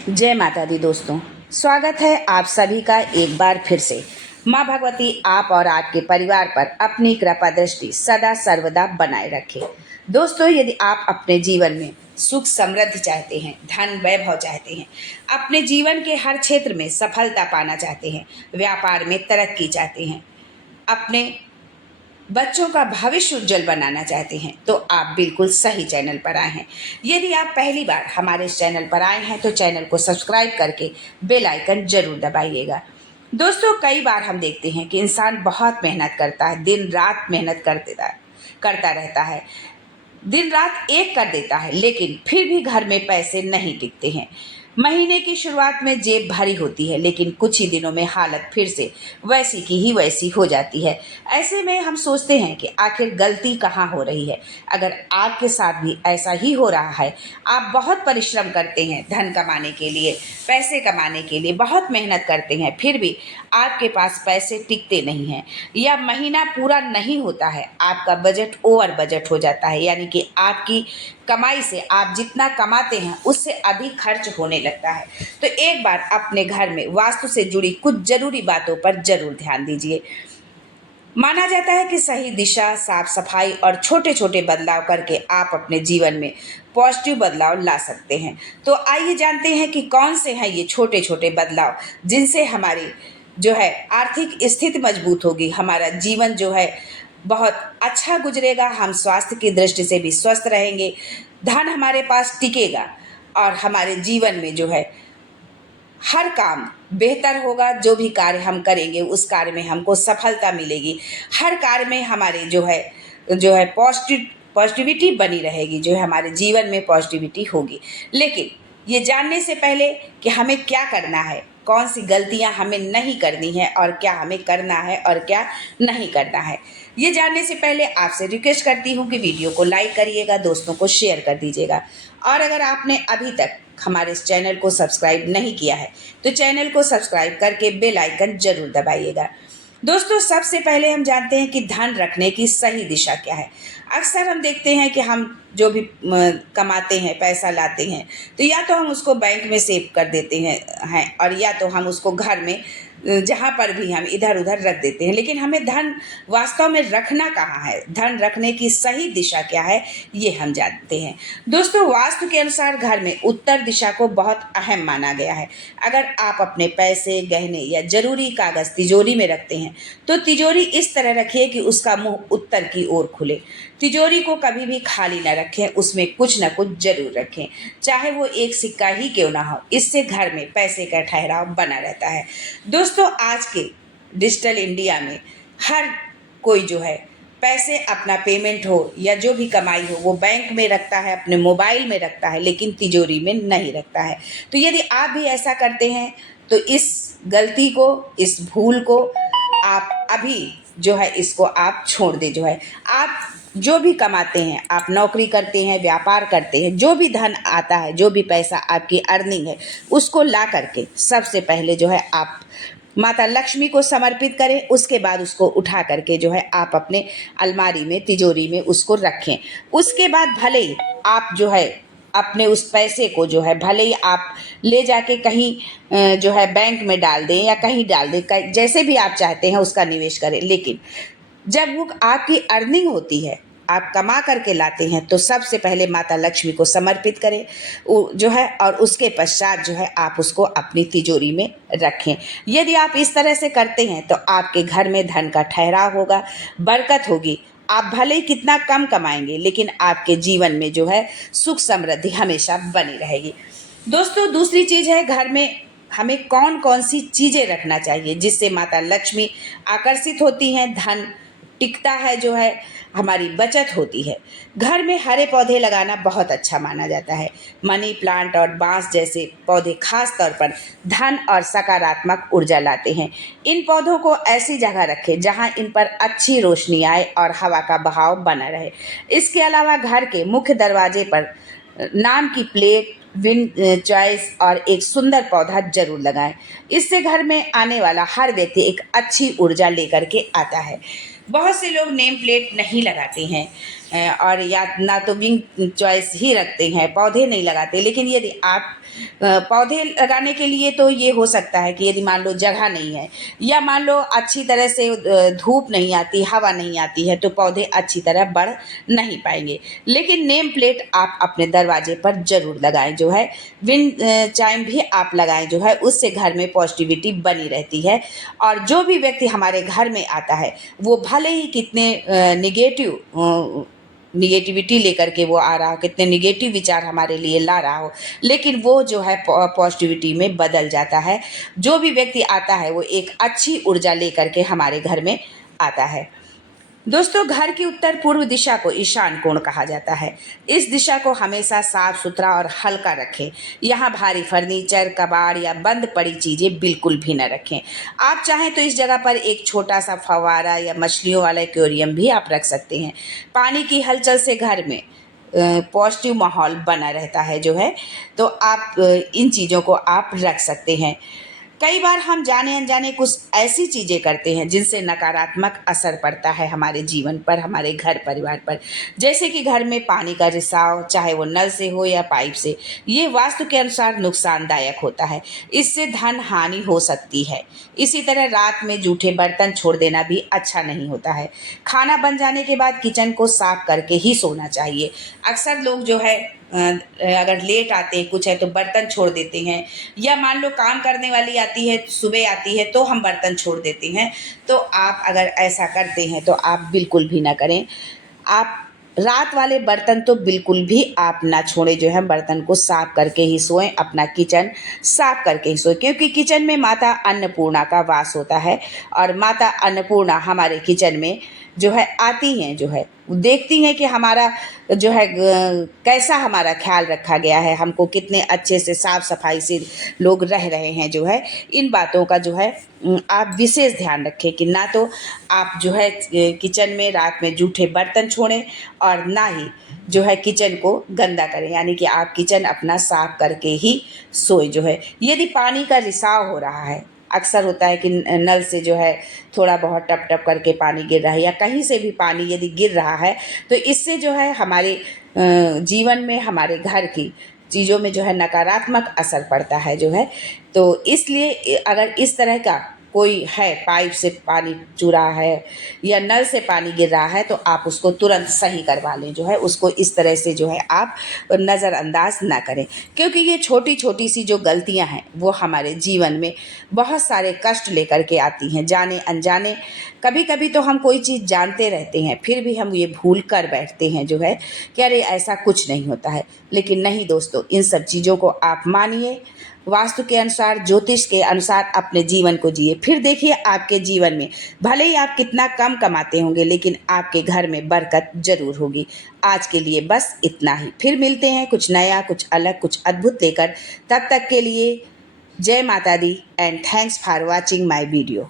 जय माता दी दोस्तों, स्वागत है आप सभी का एक बार फिर से। माँ भगवती आप और आपके परिवार पर अपनी कृपा दृष्टि सदा सर्वदा बनाए रखे। दोस्तों, यदि आप अपने जीवन में सुख समृद्धि चाहते हैं, धन वैभव चाहते हैं, अपने जीवन के हर क्षेत्र में सफलता पाना चाहते हैं, व्यापार में तरक्की चाहते हैं, अपने बच्चों का भविष्य उज्जवल बनाना चाहते हैं, तो आप बिल्कुल सही चैनल पर आए हैं। यदि आप पहली बार हमारे इस चैनल पर आए हैं तो चैनल को सब्सक्राइब करके बेल आइकन जरूर दबाइएगा। दोस्तों, कई बार हम देखते हैं कि इंसान बहुत मेहनत करता है, दिन रात मेहनत करता रहता है, दिन रात एक कर देता है, लेकिन फिर भी घर में पैसे नहीं टिकते हैं। महीने की शुरुआत में जेब भरी होती है, लेकिन कुछ ही दिनों में हालत फिर से वैसी की ही वैसी हो जाती है। ऐसे में हम सोचते हैं कि आखिर गलती कहाँ हो रही है। अगर आपके साथ भी ऐसा ही हो रहा है, आप बहुत परिश्रम करते हैं धन कमाने के लिए, पैसे कमाने के लिए बहुत मेहनत करते हैं, फिर भी आपके पास पैसे टिकते नहीं हैं, या महीना पूरा नहीं होता है, आपका बजट ओवर बजट हो जाता है, यानी कि आपकी कमाई से आप जितना कमाते हैं उससे अधिक खर्च होने लगता है, तो एक बार अपने घर में वास्तु से जुड़ी कुछ जरूरी बातों पर जरूर ध्यान दीजिए। माना जाता है कि सही दिशा, साफ सफाई और छोटे छोटे बदलाव करके आप अपने जीवन में पॉजिटिव बदलाव ला सकते हैं। तो आइए जानते हैं कि कौन से हैं ये छोटे छोटे बदलाव जिनसे हमारी जो है आर्थिक स्थिति मजबूत होगी, हमारा जीवन जो है बहुत अच्छा गुजरेगा, हम स्वास्थ्य की दृष्टि से भी स्वस्थ रहेंगे, धन हमारे पास टिकेगा और हमारे जीवन में जो है हर काम बेहतर होगा। जो भी कार्य हम करेंगे उस कार्य में हमको सफलता मिलेगी, हर कार्य में हमारे जो है पॉजिटिविटी बनी रहेगी, जो है हमारे जीवन में पॉजिटिविटी होगी। लेकिन ये जानने से पहले कि हमें क्या करना है, कौन सी गलतियां हमें नहीं करनी है और क्या हमें करना है और क्या नहीं करना है, ये जानने से पहले आपसे रिक्वेस्ट करती हूँ कि वीडियो को लाइक करिएगा, दोस्तों को शेयर कर दीजिएगा, और अगर आपने अभी तक हमारे इस चैनल को सब्सक्राइब नहीं किया है तो चैनल को सब्सक्राइब करके बेल आइकन जरूर दबाइएगा। दोस्तों, सबसे पहले हम जानते हैं कि धन रखने की सही दिशा क्या है। अक्सर हम देखते हैं कि हम जो भी कमाते हैं, पैसा लाते हैं, तो या तो हम उसको बैंक में सेव कर देते हैं और या तो हम उसको घर में जहाँ पर भी हम इधर उधर रख देते हैं, लेकिन हमें धन वास्तव में रखना कहाँ है, धन रखने की सही दिशा क्या है, ये हम जानते हैं। दोस्तों, वास्तु के अनुसार घर में उत्तर दिशा को बहुत अहम माना गया है। अगर आप अपने पैसे, गहने या जरूरी कागज तिजोरी में रखते हैं तो तिजोरी इस तरह रखिए कि उसका मुंह उत्तर की ओर खुले। तिजोरी को कभी भी खाली न रखें, उसमें कुछ न कुछ जरूर रखें, चाहे वो एक सिक्का ही क्यों ना हो। इससे घर में पैसे का ठहराव बना रहता है। दोस्तों, आज के डिजिटल इंडिया में हर कोई जो है पैसे, अपना पेमेंट हो या जो भी कमाई हो, वो बैंक में रखता है, अपने मोबाइल में रखता है, लेकिन तिजोरी में नहीं रखता है। तो यदि आप भी ऐसा करते हैं तो इस गलती को, इस भूल को आप अभी जो है इसको आप छोड़ दे। जो है आप जो भी कमाते हैं, आप नौकरी करते हैं, व्यापार करते हैं, जो भी धन आता है, जो भी पैसा आपकी अर्निंग है, उसको ला करके सबसे पहले जो है आप माता लक्ष्मी को समर्पित करें। उसके बाद उसको उठा करके जो है आप अपने अलमारी में, तिजोरी में उसको रखें। उसके बाद भले ही आप जो है अपने उस पैसे को जो है भले ही आप ले जाके कहीं जो है बैंक में डाल दें या कहीं डाल दें, जैसे भी आप चाहते हैं उसका निवेश करें, लेकिन जब वो आपकी अर्निंग होती है, आप कमा करके लाते हैं, तो सबसे पहले माता लक्ष्मी को समर्पित करें जो है, और उसके पश्चात जो है आप उसको अपनी तिजोरी में रखें। यदि आप इस तरह से करते हैं तो आपके घर में धन का ठहराव होगा, बरकत होगी। आप भले ही कितना कम कमाएंगे, लेकिन आपके जीवन में जो है सुख समृद्धि हमेशा बनी रहेगी। दोस्तों, दूसरी चीज़ है, घर में हमें कौन कौन सी चीज़ें रखना चाहिए जिससे माता लक्ष्मी आकर्षित होती हैं, धन टिकता है, जो है हमारी बचत होती है। घर में हरे पौधे लगाना बहुत अच्छा माना जाता है। मनी प्लांट और बांस जैसे पौधे खास तौर पर धन और सकारात्मक ऊर्जा लाते हैं। इन पौधों को ऐसी जगह रखें जहां इन पर अच्छी रोशनी आए और हवा का बहाव बना रहे। इसके अलावा घर के मुख्य दरवाजे पर नाम की प्लेट, विंड चॉइस और एक सुंदर पौधा जरूर लगाएं। इससे घर में आने वाला हर व्यक्ति एक अच्छी ऊर्जा लेकर के आता है। बहुत से लोग नेम प्लेट नहीं लगाते हैं और या ना तो विंग चॉइस ही रखते हैं, पौधे नहीं लगाते, लेकिन यदि आप पौधे लगाने के लिए तो ये हो सकता है कि यदि मान लो जगह नहीं है या मान लो अच्छी तरह से धूप नहीं आती, हवा नहीं आती है, तो पौधे अच्छी तरह बढ़ नहीं पाएंगे। लेकिन नेम प्लेट आप अपने दरवाजे पर जरूर लगाएं जो है, विंड चाइम भी आप लगाएं जो है, उससे घर में पॉजिटिविटी बनी रहती है। और जो भी व्यक्ति हमारे घर में आता है वो भले ही कितने निगेटिविटी लेकर के वो आ रहा हो, कितने निगेटिव विचार हमारे लिए ला रहा हो, लेकिन वो जो है पॉजिटिविटी में बदल जाता है। जो भी व्यक्ति आता है वो एक अच्छी ऊर्जा लेकर के हमारे घर में आता है। दोस्तों, घर की उत्तर पूर्व दिशा को ईशान कोण कहा जाता है। इस दिशा को हमेशा साफ सुथरा और हल्का रखें। यहाँ भारी फर्नीचर, कबाड़ या बंद पड़ी चीजें बिल्कुल भी न रखें। आप चाहें तो इस जगह पर एक छोटा सा फव्वारा या मछलियों वाला एक्वेरियम भी आप रख सकते हैं। पानी की हलचल से घर में पॉजिटिव माहौल बना रहता है जो है, तो आप इन चीज़ों को आप रख सकते हैं। कई बार हम जाने अनजाने कुछ ऐसी चीज़ें करते हैं जिनसे नकारात्मक असर पड़ता है हमारे जीवन पर, हमारे घर परिवार पर। जैसे कि घर में पानी का रिसाव, चाहे वो नल से हो या पाइप से, ये वास्तु के अनुसार नुकसानदायक होता है। इससे धन हानि हो सकती है। इसी तरह रात में जूठे बर्तन छोड़ देना भी अच्छा नहीं होता है। खाना बन जाने के बाद किचन को साफ करके ही सोना चाहिए। अक्सर लोग जो है अगर लेट आते हैं कुछ है तो बर्तन छोड़ देते हैं, या मान लो काम करने वाली आती है, सुबह आती है तो हम बर्तन छोड़ देते हैं। तो आप अगर ऐसा करते हैं तो आप बिल्कुल भी ना करें। आप रात वाले बर्तन तो बिल्कुल भी आप ना छोड़ें जो है, बर्तन को साफ करके ही सोएं, अपना किचन साफ करके ही सोएं, क्योंकि किचन में माता अन्नपूर्णा का वास होता है। और माता अन्नपूर्णा हमारे किचन में जो है आती हैं, जो है देखती हैं कि हमारा जो है कैसा हमारा ख्याल रखा गया है, हमको कितने अच्छे से साफ सफाई से लोग रह रहे हैं जो है। इन बातों का जो है आप विशेष ध्यान रखें कि ना तो आप जो है किचन में रात में जूठे बर्तन छोड़ें और ना ही जो है किचन को गंदा करें, यानी कि आप किचन अपना साफ करके ही सोए जो है। यदि पानी का रिसाव हो रहा है, अक्सर होता है कि नल से जो है थोड़ा बहुत टप टप करके पानी गिर रहा है या कहीं से भी पानी यदि गिर रहा है, तो इससे जो है हमारे जीवन में, हमारे घर की चीज़ों में जो है नकारात्मक असर पड़ता है जो है। तो इसलिए अगर इस तरह का कोई है, पाइप से पानी चू रहा है या नल से पानी गिर रहा है, तो आप उसको तुरंत सही करवा लें जो है, उसको इस तरह से जो है आप नज़रअंदाज ना करें। क्योंकि ये छोटी छोटी सी जो गलतियां हैं वो हमारे जीवन में बहुत सारे कष्ट लेकर के आती हैं, जाने अनजाने। कभी कभी तो हम कोई चीज़ जानते रहते हैं फिर भी हम ये भूल कर बैठते हैं जो है कि अरे ऐसा कुछ नहीं होता है। लेकिन नहीं दोस्तों, इन सब चीज़ों को आप मानिए, वास्तु के अनुसार, ज्योतिष के अनुसार अपने जीवन को जिए। फिर देखिए आपके जीवन में भले ही आप कितना कम कमाते होंगे, लेकिन आपके घर में बरकत जरूर होगी। आज के लिए बस इतना ही। फिर मिलते हैं कुछ नया, कुछ अलग, कुछ अद्भुत लेकर। तब तक के लिए जय माता दी and thanks for watching my video.